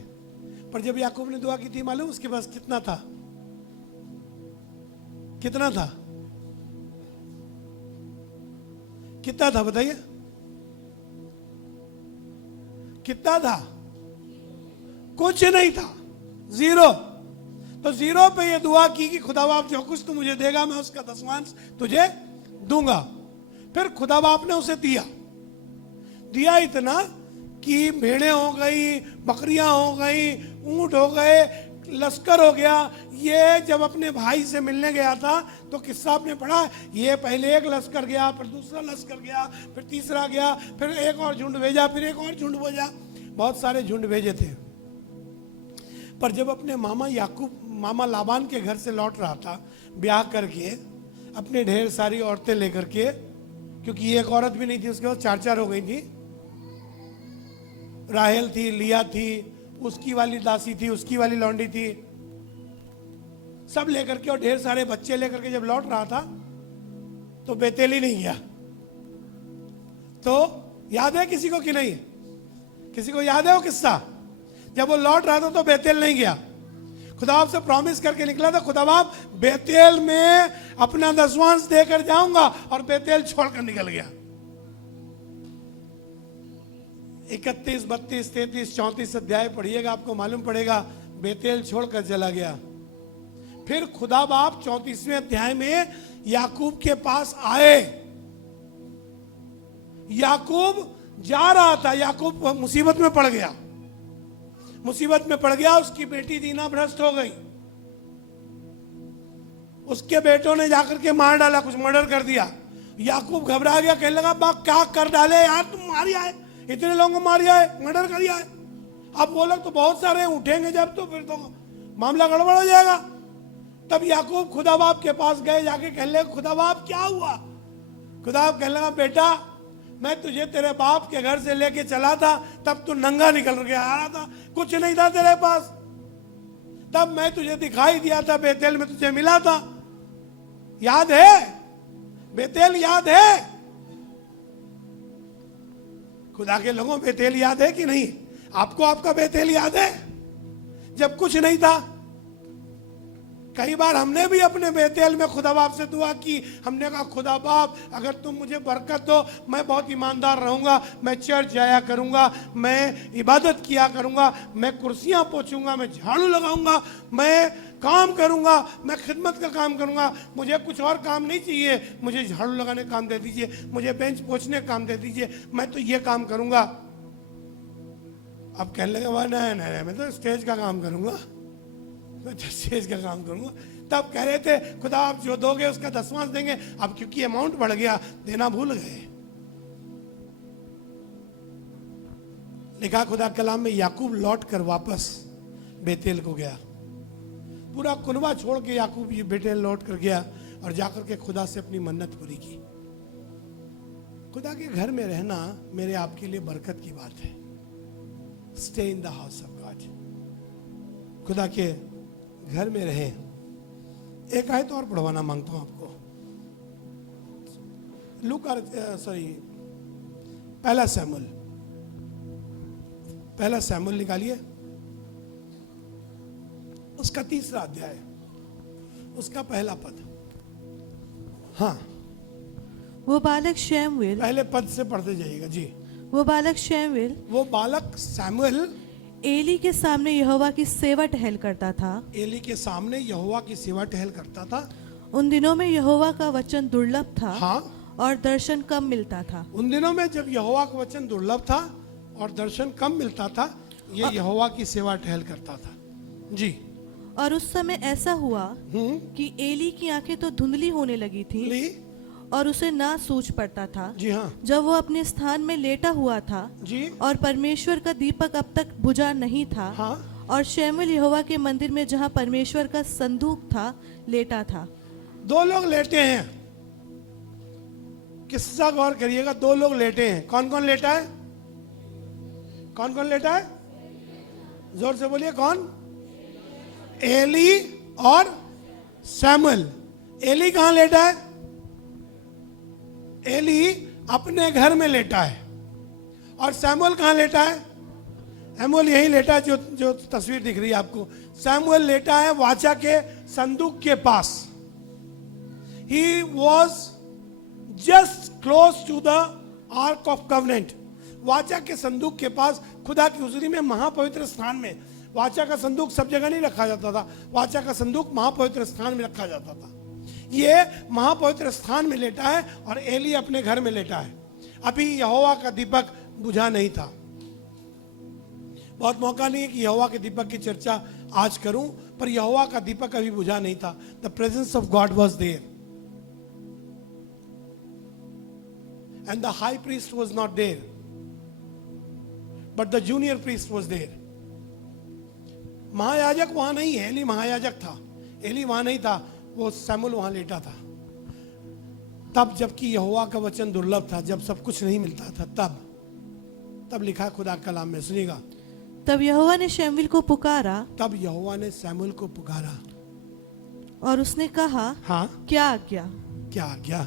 पर जब याकूब ने दुआ की थी, मालूम उसके पास कितना था? कितना था? कितना था बताइए? कितना था? कुछ नहीं था, जीरो। तो जीरो पे ये दुआ की कि खुदा बाप जो कुछ तू मुझे देगा मैं उसका दसवांश तुझे दूंगा। फिर खुदा बाप ने उसे दिया इतना कि भेड़ें हो गई, बकरियां हो गई, ऊंट हो गए, लश्कर हो गया। ये जब अपने भाई से मिलने गया था तो किस्सा आपने पढ़ा, ये पहले एक लश्कर गया, फिर दूसरा लश्कर गया, फिर तीसरा गया, फिर एक और झुंड भेजा, फिर एक और झुंड भेजा, बहुत सारे झुंड भेजे थे। पर जब अपने मामा लाबान के घर से लौट रहा था ब्याह करके, अपने ढेर सारी औरतें लेकर के, क्योंकि एक औरत भी नहीं थी, उसके बाद 4 हो गई थी। राहेल थी, लिया थी, उसकी वाली दासी थी, उसकी वाली लौंडी थी, सब लेकर के और ढेर सारे बच्चे लेकर के जब लौट रहा था तो बेतेल ही नहीं गया। तो याद है किसी को कि नहीं? किसी को याद है वो किस्सा? जब वो लौट रहा था तो बेतेल नहीं गया। खुदा बाप से प्रॉमिस करके निकला था, खुदा बाप बेतेल में अपना दसवांश देकर जाऊंगा, और बेतेल छोड़कर निकल गया। 31, 32, 33, 34 अध्याय पढ़िएगा, आपको मालूम पड़ेगा बेतेल छोड़कर चला गया। फिर खुदा बाप 34वें अध्याय में याकूब के पास आए। याकूब जा रहा था, याकूब मुसीबत में पड़ गया। मुसीबत में पड़ गया, उसकी बेटी दीना भ्रष्ट हो गई। उसके बेटों ने जाकर के मार डाला, कुछ मर्डर कर दिया। याकूब घबरा गया, कहने लगा बाप क्या कर डाले यार, तुम मारी आए, इतने लोगों को मारिया है, मर्डर करिया है। अब वो लोग तो बहुत सारे उठेंगे जब, तो फिर तो मामला गड़बड़ हो जाएगा। तब याकूब खुदा बाप के पास गए, जाके कहने लगे खुदा बाप क्या हुआ? खुदा बाप कहने लगा बेटा, मैं तुझे तेरे बाप के घर से लेके चला था, तब तू नंगा निकल के आ रहा था, कुछ नहीं था तेरे पास। तब मैं तुझे दिखाई दिया था, बेतेल में तुझे मिला था, याद है? बेतेल याद है? खुदा के लोगों, बेतेल याद है कि नहीं? आपको आपका बेतेल याद है? जब कुछ नहीं था, कई बार हमने भी अपने बेतेल में खुदा बाप से दुआ की। हमने कहा खुदा बाप अगर तुम मुझे बरकत दो, मैं बहुत ईमानदार रहूंगा, मैं चर्च जाया करूंगा, मैं इबादत किया करूंगा, मैं कुर्सियां पोंछूंगा, मैं झाड़ू लगाऊंगा, मैं काम करूंगा, मैं खिदमत का काम करूंगा, मुझे कुछ और काम नहीं चाहिए, मुझे झाड़ू लगाने का काम दे दीजिए, मुझे बेंच पोंछने का काम दे दीजिए, मैं तो ये काम करूंगा। अब कहने लगे नहीं नहीं मैं तो स्टेज का काम करूंगा, मैं तो स्टेज का काम करूंगा। तब कह रहे थे खुदा आप जो दोगे उसका 10वां देंगे। अब क्योंकि अमाउंट बढ़ गया देना भूल गए। लिखा खुदा कलाम में याकूब लौट कर वापस बेतेल को गया। पूरा कुनबा छोड़ के याकूब ये बेतेल लौट कर गया और जाकर के खुदा से अपनी मन्नत पूरी की। खुदा के घर में रहना मेरे आपके लिए बरकत की बात है। Stay in the house of God, खुदा के घर में रहे। एक आयत और पढ़वाना मांगता हूं आपको। पहला सैमुएल निकालिए, उसका 3रा अध्याय, उसका पहला पद। हाँ वो बालक शमूएल, पहले पद से पढ़ते जाइएगा जी। वो बालक शमूएल, वो बालक सैमुएल एली के सामने यहोवा की सेवा टहल करता था। एली के सामने यहोवा की सेवा टहल करता था। उन दिनों में यहोवा का वचन दुर्लभ था, हाँ, और दर्शन कम मिलता था। उन दिनों में जब यहोवा का वचन दुर्लभ था और दर्शन कम मिलता था, ये यहोवा की सेवा टहल करता था जी। और उस समय ऐसा हुआ कि एली की आंखें तो धुंधली होने लगी थी और उसे ना सूझ पड़ता था जी। हाँ जब वो अपने स्थान में लेटा हुआ था जी। और परमेश्वर का दीपक अब तक बुझा नहीं था। हाँ। और शमूएल यहोवा के मंदिर में जहाँ परमेश्वर का संदूक था लेटा था। 2 लोग लेटे हैं, किस्सा गौर करिएगा। 2 लोग लेटे हैं। कौन कौन लेटा है? कौन कौन लेटा है? जोर से बोलिए कौन? एली और सैमुएल। एली कहां लेटा है? एली अपने घर में लेटा है। और सैमुएल कहां लेटा है? सैमुएल यही लेटा है जो तस्वीर दिख रही है आपको। सैमुएल लेटा है वाचा के संदूक के पास। He was just close to the Ark of Covenant. वाचा के संदूक के पास, खुदा की हुजूरी में, महापवित्र स्थान में। वाचा का संदूक सब जगह नहीं रखा जाता था, वाचा का संदूक महापवित्र स्थान में रखा जाता था। ये महापवित्र स्थान में लेटा है और एली अपने घर में लेटा है। अभी यहोवा का दीपक बुझा नहीं था। बहुत मौका नहीं है कि यहोवा के दीपक की चर्चा आज करूं, पर यहोवा का दीपक अभी बुझा नहीं था। The presence of God was there and the high priest was not there, but the junior priest was there. महायाजक वहां नहीं है, एली महायाजक था। एली वहां नहीं था, वो सैमुएल वहां लेटा था। तब जबकि यहोवा का वचन दुर्लभ था, जब सब कुछ नहीं मिलता था, तब लिखा खुदा कलाम में, सुनिएगा। तब यहोवा ने शमूएल को पुकारा। तब यहोवा ने सैमुएल को पुकारा और उसने कहा, हाँ क्या आज्ञा? क्या आज्ञा?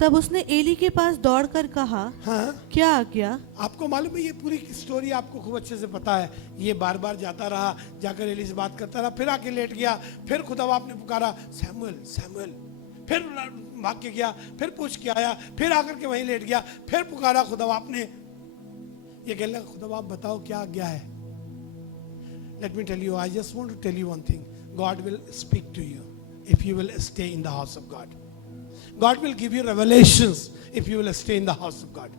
तब उसने एली के पास दौड़कर कहा, हाँ क्या आज्ञा? आपको मालूम है ये पूरी स्टोरी आपको खूब अच्छे से पता है। ये बार बार जाता रहा, जाकर एली से बात करता रहा, फिर आके लेट गया, फिर खुदा बाप ने पुकारा सैमुएल सैमुएल, फिर भाग के गया, फिर पूछ के आया, फिर आकर के वहीं लेट गया, फिर पुकारा खुदा बाप ने। ये कहने लगा खुदा बाप बताओ क्या आज्ञा है? Let me tell you, I just want to tell you one thing, God will speak to you if you will stay in the house of God. God will give you revelations if you will stay in the house of God.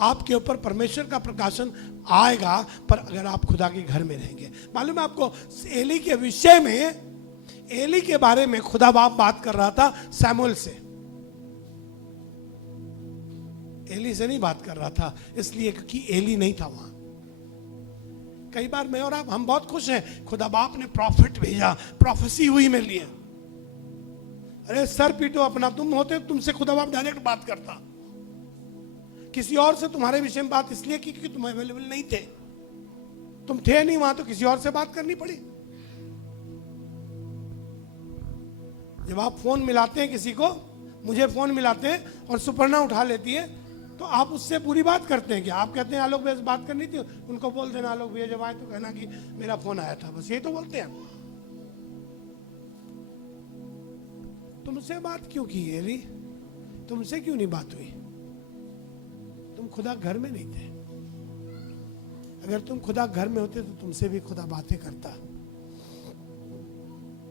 आपके ऊपर परमेश्वर का प्रकाशन आएगा, पर अगर आप खुदा के घर में रहेंगे। मालूम है आपको, एली के विषय में, एली के बारे में खुदा बाप बात कर रहा था सैमुएल से, एली से नहीं बात कर रहा था, इसलिए क्योंकि एली नहीं था वहां। कई बार मैं और आप, हम बहुत खुश हैं, खुदा बाप ने प्रॉफिट भेजा, प्रोफेसी हुई मेरे लिए। अरे सर पीटो अपना, तुम होते तुमसे खुदा बाप डायरेक्ट बात करता। किसी और से तुम्हारे विषय में बात इसलिए की क्योंकि तुम अवेलेबल नहीं थे, तुम थे नहीं वहां, तो किसी और से बात करनी पड़ी। जब आप फोन मिलाते हैं किसी को, मुझे फोन मिलाते हैं और सुपर्णा उठा लेती है, तो आप उससे पूरी बात करते हैं। क्या आप कहते हैं आलोक भैया से बात करनी थी, उनको बोल देना आलोक भैया जब आए तो कहना कि मेरा फोन आया था, बस ये तो बोलते हैं। तुमसे बात क्यों की एली? तुमसे क्यों नहीं बात हुई? तुम खुदा घर में नहीं थे। अगर तुम खुदा घर में होते तो तुमसे भी खुदा बातें करता।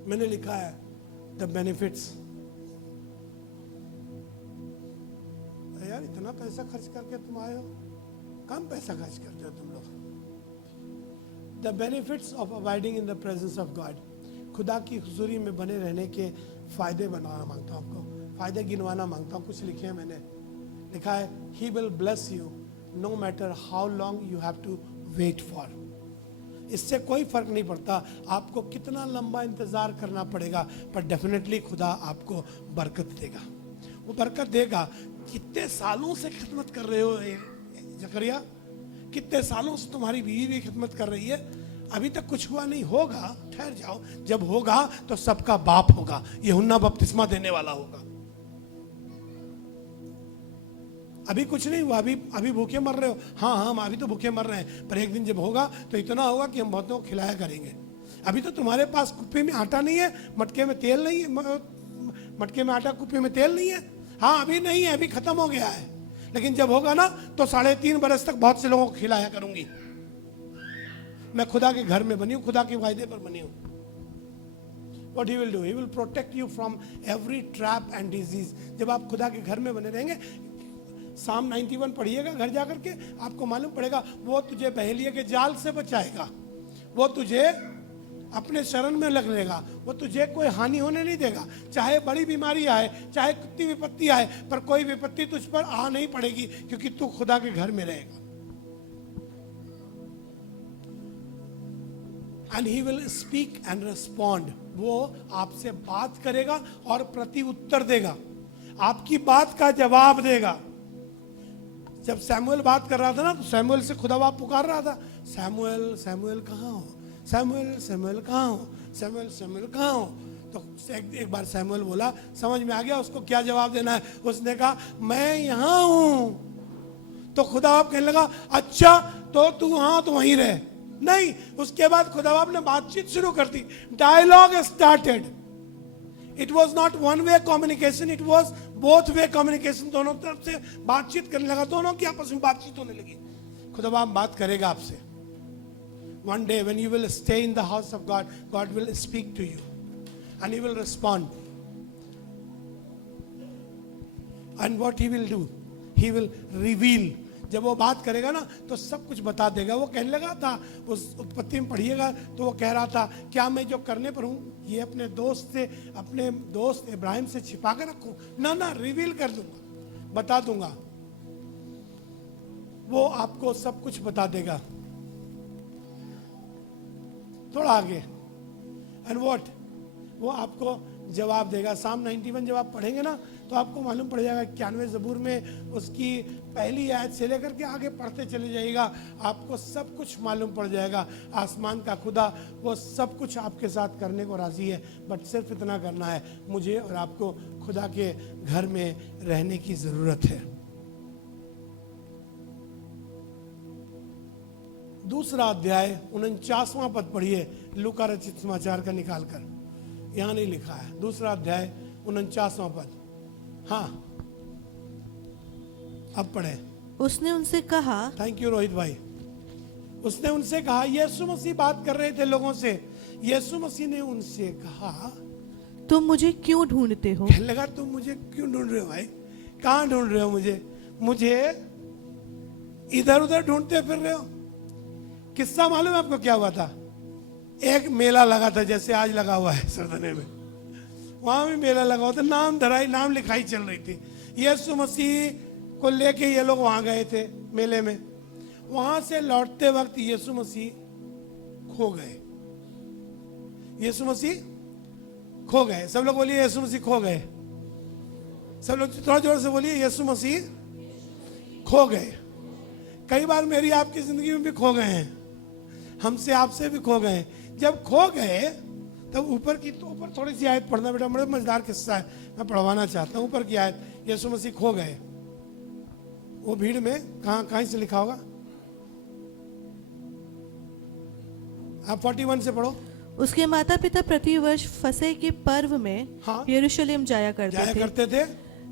मैंने लिखा है द बेनिफिट्स। यार इतना पैसा खर्च करके तुम आए हो, कम पैसा खर्च करते हो तुम लोग। The benefits of abiding in the presence of God. खुदा की हुजूरी में बने रहने के फायदे बनाना मांगता हूँ, आपको फायदे गिनवाना मांगता हूँ। कुछ लिखे हैं मैंने, लिखा है he will bless you no matter how long you have to wait for. इससे कोई फर्क नहीं पड़ता आपको कितना लंबा इंतजार करना पड़ेगा, पर डेफिनेटली खुदा आपको बरकत देगा। वो बरकत देगा। कितने सालों से खिदमत कर रहे हो जकरिया, कितने सालों से तुम्हारी बीवी भी खिदमत कर रही है, अभी तक कुछ हुआ नहीं। होगा, ठहर जाओ, जब होगा तो सबका बाप होगा, यूहन्ना बपतिस्मा देने वाला होगा। अभी कुछ नहीं हुआ, अभी भूखे मर रहे हो। हाँ हाँ, हम अभी तो भूखे मर रहे हैं, पर एक दिन जब होगा तो इतना होगा कि हम बहुतों को खिलाया करेंगे। अभी तो तुम्हारे पास कुप्पी में आटा नहीं है, मटके में तेल नहीं है, मटके में आटा कुप्पी में तेल नहीं है। हाँ अभी नहीं है, अभी खत्म हो गया है, लेकिन जब होगा ना तो 3.5 बरस तक बहुत से लोगों को खिलाया करूंगी। मैं खुदा के घर में बनी हूं, खुदा के वायदे पर बनी हूं। What he will do? He will protect you from every trap and disease. जब आप खुदा के घर में बने रहेंगे, Psalm 91 पढ़िएगा घर जाकर के, आपको मालूम पड़ेगा वो तुझे बहेलिये के जाल से बचाएगा, वो तुझे अपने शरण में लग लेगा, वो तुझे कोई हानि होने नहीं देगा। चाहे बड़ी बीमारी आए, चाहे कितनी विपत्ति आए, पर कोई विपत्ति तुझ पर आ नहीं पड़ेगी, क्योंकि तू खुदा के घर में रहेगा। And he will speak and respond. वो आपसे बात करेगा और प्रति उत्तर देगा, आपकी बात का जवाब देगा। जब सैमुअल बात कर रहा था ना, तो सैमुअल से खुदा बाप पुकार रहा था, सैमुअल सैमुअल कहाँ हो, सैमुअल सैमुअल कहाँ हो, सैमुअल सैमुअल कहाँ हो। तो एक बार सैमुअल बोला, समझ में आ गया उसको क्या जवाब देना है। उसने कहा मैं यहाँ हूं। तो खुदा बाप कहने लगा अच्छा तो तू हाँ तो वहीं रहे। नहीं, उसके बाद खुदा बाप ने बातचीत शुरू कर दी। Dialogue started. It was not one way communication, it was both way communication. दोनों तरफ से बातचीत करने लगा, दोनों की आपस में बातचीत होने लगी। खुदा बाप बात करेगा आपसे। One day when you will stay in the house of God, God will speak to you and he will respond. And what he will do? He will reveal. जब वो बात करेगा ना तो सब कुछ बता देगा। वो कहने लगा था, उस उत्पत्ति में पढ़िएगा तो वो कह रहा था क्या मैं जो करने पर हूँ ये अपने दोस्त इब्राहिम से छिपा कर रखूँ? ना, रिवील कर दूंगा, बता दूंगा। वो आपको सब कुछ बता देगा। थोड़ा आगे, एंड व्हाट, वो आपको जवाब देगा। Psalm 91 जब आप पढ़ेंगे ना तो आपको मालूम पड़ जाएगा। 91 ज़बूर में उसकी पहली आयत से लेकर के आगे पढ़ते चले जाइएगा, आपको सब कुछ मालूम पड़ जाएगा। आसमान का खुदा वो सब कुछ आपके साथ करने को राजी है, बट सिर्फ इतना करना है, मुझे और आपको खुदा के घर में रहने की जरूरत है। दूसरा अध्याय 49वां पद पढ़िए, लूका रचित समाचार का निकाल कर, यहां नहीं लिखा है। दूसरा अध्याय 49वां पद। हाँ अब पढ़े। उसने उनसे कहा, थैंक यू रोहित भाई। उसने उनसे कहा, यीशु मसीह बात कर रहे थे लोगों से। यीशु मसीह ने उनसे कहा तुम मुझे क्यों ढूंढते हो? कहने लगा तुम मुझे क्यों ढूंढ रहे हो भाई? कहाँ ढूंढ रहे हो मुझे इधर उधर ढूंढते फिर रहे हो। किस्सा मालूम है आपको क्या हुआ था? एक मेला लगा था, जैसे आज लगा हुआ है सरदने में, वहां भी मेला लगा हुआ था। नाम लिखाई चल रही थी। यीशु मसीह को लेके ये लोग वहां गए थे मेले में। वहां से लौटते वक्त यीशु मसीह खो गए। यीशु मसीह खो गए। सब लोग बोलिए यीशु मसीह खो गए। सब लोग थोड़ा जोर से बोलिए यीशु मसीह खो गए। कई बार मेरी आपकी जिंदगी में भी खो गए हैं, हमसे आपसे भी खो गए। जब खो गए तब ऊपर थोड़ी सी आयत पढ़ना बेटा, बड़ा मजेदार किस्सा है, मैं पढ़वाना चाहता हूँ। ऊपर की आयत, यीशु मसीह खो गए। वो भीड़ में कहाँ से लिखा होगा? आप 41 से पढ़ो। उसके माता पिता प्रतिवर्ष फसह के पर्व में हाँ। यरूशलेम जाया जाया करते थे। करते थे।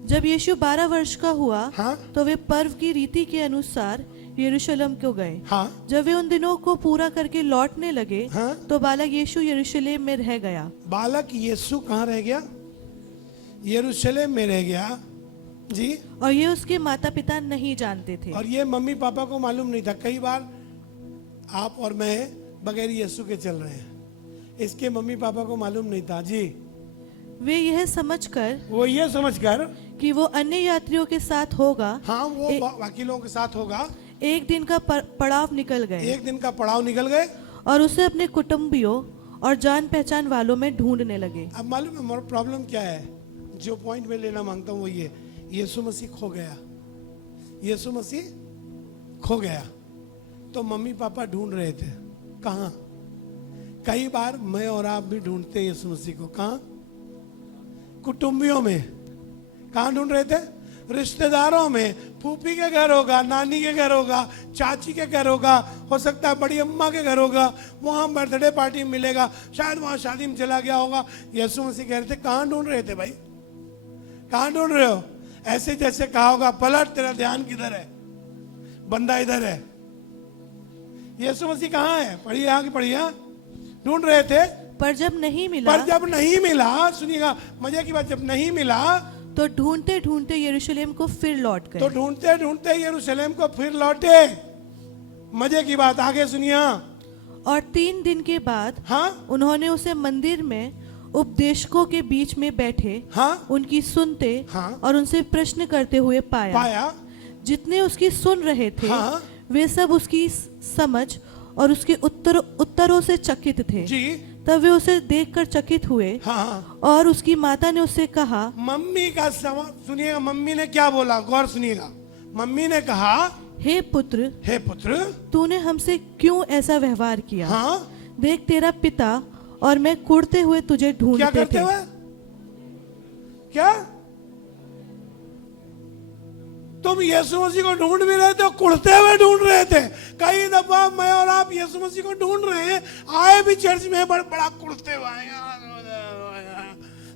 जब यीशु 12 वर्ष का हुआ हाँ तो वे पर्व की रीति के अनुसार यरूशलेम को गए। हाँ जब वे उन दिनों को पूरा करके लौटने लगे हाँ। तो बालक यीशु यरूशलेम में रह गया। बालक यीशु कहाँ रह गया? यरूशलेम में रह गया जी। और ये उसके माता पिता नहीं जानते थे। और ये मम्मी पापा को मालूम नहीं था। कई बार आप और मैं बगैर यीशु के चल रहे हैं, इसके मम्मी पापा को मालूम नहीं था जी। वे यह समझकर वो ये समझकर कि वो अन्य यात्रियों के साथ होगा, हाँ वो बाकी लोगों के साथ होगा, एक दिन का पड़ाव निकल गए एक दिन का पड़ाव निकल गए और उसे अपने कुटुंबियों और जान पहचान वालों में ढूंढने लगे। अब मालूम है हमारा प्रॉब्लम क्या है? जो पॉइंट में लेना मांगता हूँ वो ये, यीशु मसीह खो गया। यीशु मसीह खो गया तो मम्मी पापा ढूंढ रहे थे कहाँ? कई बार मैं और आप भी ढूंढते हैं यीशु मसीह को। कहाँ? कुटुंबियों में। कहाँ ढूंढ रहे थे? रिश्तेदारों में। फूफी के घर होगा, नानी के घर होगा, चाची के घर होगा, हो सकता है बड़ी अम्मा के घर होगा, वहां बर्थडे पार्टी में मिलेगा, शायद वहां शादी में चला गया होगा। यीशु मसीह कह रहे थे कहाँ ढूंढ रहे थे भाई? कहाँ ढूंढ रहे हो? ऐसे जैसे कहा होगा पलट, तेरा ध्यान किधर है? बंदा इधर है। यीशु मसीह कहाँ है? पढ़िए आगे पढ़िए। ढूंढ रहे थे पर जब नहीं मिला, पर जब नहीं मिला, सुनिएगा मजे की बात, जब नहीं मिला तो ढूंढते ढूंढते यरूशलेम को फिर लौट गए। तो ढूंढते ढूंढते यरूशलेम को फिर लौटे। मजे की बात आगे सुनिए। और 3 दिन के बाद हाँ उन्होंने उसे मंदिर में उपदेशकों के बीच में बैठे हाँ उनकी सुनते हाँ। और उनसे प्रश्न करते हुए पाया। जितने उसकी सुन रहे थे हाँ। वे सब उसकी समझ और उसके उत्तरों से चकित थे। जी। तब वे उसे देखकर चकित हुए। हाँ और उसकी माता ने उससे कहा, मम्मी का सवाल सुनिएगा। मम्मी ने क्या बोला? गौर सुनिएगा। मम्मी ने कहा, हे पुत्र, हे पुत्र, तूने हमसे क्यों ऐसा व्यवहार किया? हाँ देख तेरा पिता और मैं कुड़ते हुए तुझे क्या ढूंढते करते थे। हुए? क्या तुम यीशु मसीह को ढूंढ भी रहे थे और कुड़ते हुए ढूंढ रहे थे? कई दफा मैं और आप यीशु मसीह को ढूंढ रहे हैं, आए भी चर्च में बड़ा कुड़ते हुए आए,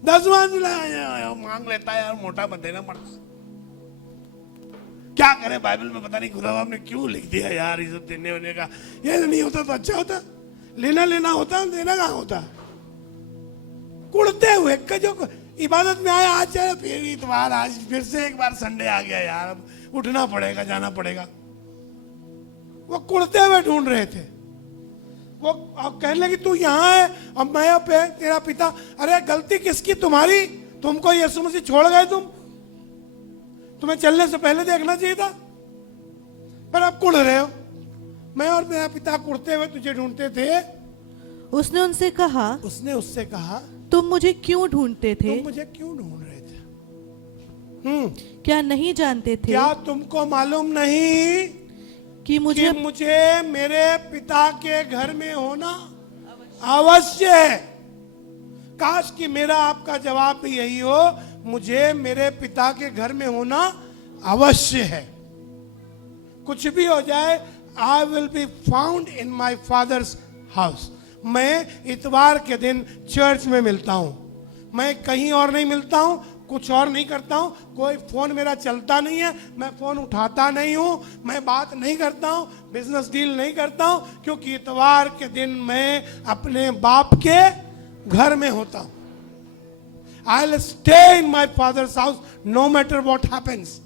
10 मांग लेता है यार, मोटा बन देना पड़ता। क्या करे? बाइबल में पता नहीं खुदा बाप ने क्यों लिख दिया यार ये सब देने होने का। ये नहीं होता तो अच्छा होता, लेना होता, देना कहाँ होता? कुड़ते हुए जो इबादत में आया, आज चलो फिर इतवार, आज फिर से एक बार संडे आ गया यार, अब उठना पड़ेगा, जाना पड़ेगा। वो कुड़ते हुए ढूंढ रहे थे। वो अब कहने लगी तू यहाँ है अब मैं पे तेरा पिता। अरे गलती किसकी? तुम्हारी। तुमको यीशु मसीह छोड़ गए, तुम्हें चलने से पहले देखना चाहिए था, पर अब कुड़ रहे हो। मैं और मेरा पिता कुड़ते हुए तुझे ढूंढते थे। उसने उनसे कहा, उसने उससे कहा, तुम मुझे क्यों ढूंढते थे? तुम मुझे क्यों ढूंढ रहे थे? क्या नहीं जानते थे क्या तुमको मालूम नहीं कि मुझे मुझे मेरे पिता के घर में होना अवश्य है? काश कि मेरा आपका जवाब भी यही हो, मुझे मेरे पिता के घर में होना अवश्य है। कुछ भी हो जाए, I will be found in my father's house. मैं इतवार के दिन चर्च में मिलता हूं, मैं कहीं और नहीं मिलता हूं, कुछ और नहीं करता हूं। कोई फोन मेरा चलता नहीं है, मैं फोन उठाता नहीं हूं, मैं बात नहीं करता हूं, बिजनेस डील नहीं करता हूं, क्योंकि इतवार के दिन मैं अपने बाप के घर में होता हूं। I will stay in my father's house no matter what happens,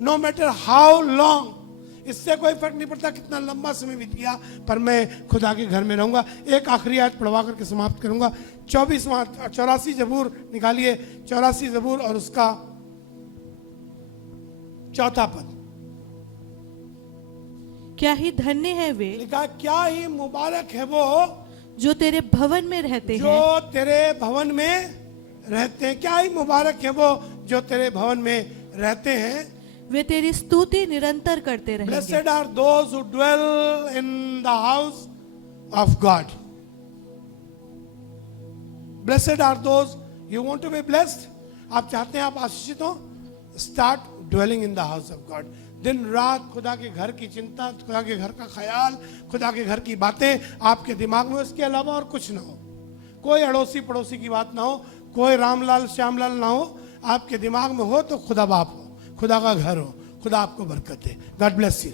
no matter how long. इससे कोई फर्क नहीं पड़ता कितना लंबा समय बीत गया, पर मैं खुदा के घर में रहूंगा। एक आखिरी आयत पढ़वा करके समाप्त करूंगा। 84 जबूर निकालिए, 84 जबूर और उसका 4था पद। क्या ही धन्य है वे लिखा, क्या ही मुबारक है वो जो तेरे भवन में रहते हैं। जो तेरे भवन में रहते हैं। क्या ही मुबारक है वो जो तेरे भवन में रहते हैं। वे तेरी स्तुति निरंतर करते रहेंगे। Blessed are those who dwell in the house of God. Blessed are those, you want to be blessed? आप चाहते हैं आप आशीषित हो? Start dwelling in the house of God. दिन रात खुदा के घर की चिंता, खुदा के घर का ख्याल, खुदा के घर की बातें आपके दिमाग में, उसके अलावा और कुछ ना हो। कोई अड़ोसी पड़ोसी की बात ना हो, कोई रामलाल श्यामलाल ना हो। आपके दिमाग में हो तो खुदा बाप हो, खुदा का घर हो। खुदा आपको बरकत दे। God bless you.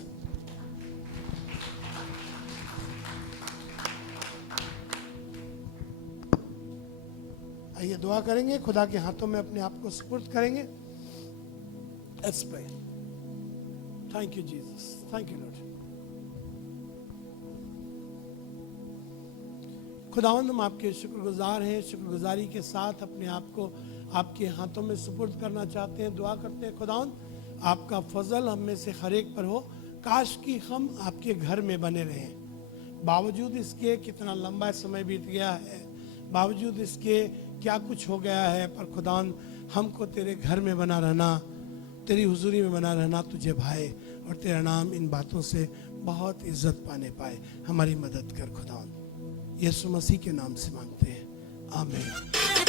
आइए दुआ करेंगे, खुदा के हाथों में अपने आप को सुपुर्द करेंगे। Let's pray. Thank you Jesus, thank you Lord. खुदावंद हम आपके शुक्रगुजार हैं, शुक्रगुजारी के साथ अपने आप को आपके हाथों में सुपुर्द करना चाहते हैं। दुआ करते हैं खुदावंद आपका फजल हम में से हर एक पर हो। काश कि हम आपके घर में बने रहें। बावजूद इसके कितना लंबा समय बीत गया है, बावजूद इसके क्या कुछ हो गया है, पर खुदावंद हमको तेरे घर में बना रहना, तेरी हुजूरी में बना रहना तुझे भाए, और तेरा नाम इन बातों से बहुत इज्जत पाने पाए। हमारी मदद कर खुदावंद, यीशु मसीह के नाम से मांगते हैं, आमीन।